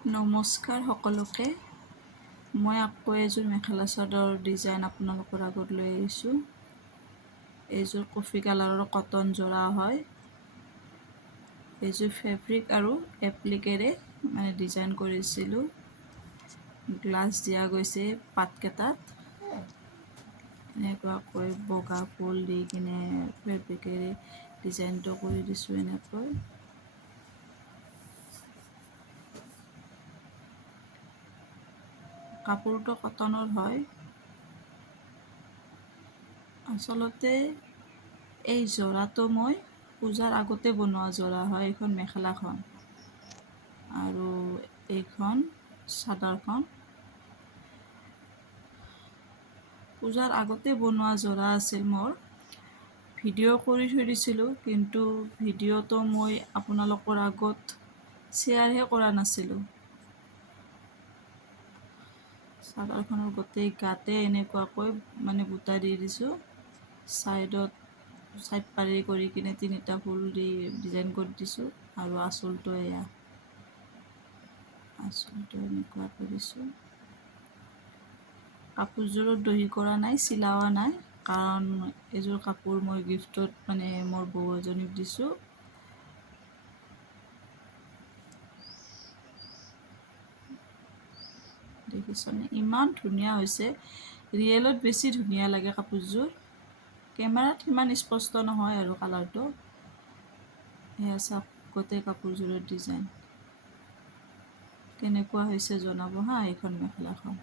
নমস্কাৰ সকলোকে। মই আকৌ এযোৰ মেখেলা চাদৰ ডিজাইন আপোনালোকৰ আগত লৈ আহিছোঁ। এইযোৰ কফি কালাৰৰ কটন যোৰা হয়। এইযোৰ ফেব্ৰিক আৰু এপ্লিকেৰে ডিজাইন কৰিছিলোঁ। গ্লাছ দিয়া গৈছে পাতকেইটাত। এনেকুৱাকৈ বগা ফুল দি কিনে ফেব্ৰিকেৰে ডিজাইনটো কৰি দিছোঁ। এনেকৈ কাপোৰটো কটনৰ হয়। আচলতে এই যোৰাটো মই পূজাৰ আগতে বনোৱা যোৰা হয়। এইখন মেখেলাখন আৰু এইখন চাদৰখন পূজাৰ আগতে বনোৱা যোৰা আছিল মোৰ। ভিডিঅ' কৰি থৈ দিছিলোঁ, কিন্তু ভিডিঅ'টো মই আপোনালোকৰ আগত শ্বেয়াৰহে কৰা নাছিলোঁ। চাদৰখনৰ গোটেই গাতে এনেকুৱাকৈ বুটা দি দিছোঁ। চাইড পাৰি কৰি কিনে 3টা ফুল দি ডিজাইন কৰি দিছোঁ। আৰু আঁচলটো এয়া, আঁচলটো এনেকুৱা কৰিছোঁ। কাপোৰযোৰত দহি কৰা নাই, চিলোৱা নাই, কাৰণ এইযোৰ কাপোৰ মই গিফ্টত মোৰ বৌ এজনীক দিছোঁ। দেখিছেনে ইমান ধুনীয়া হৈছে। ৰিয়েলত বেছি ধুনীয়া লাগে কাপোৰযোৰ। কেমেৰাত সিমান স্পষ্ট নহয় আৰু কালাৰটো। এয়া চাওক গোটেই কাপোৰযোৰৰ ডিজাইন কেনেকুৱা হৈছে জনাব হা। এইখন মেখেলাখন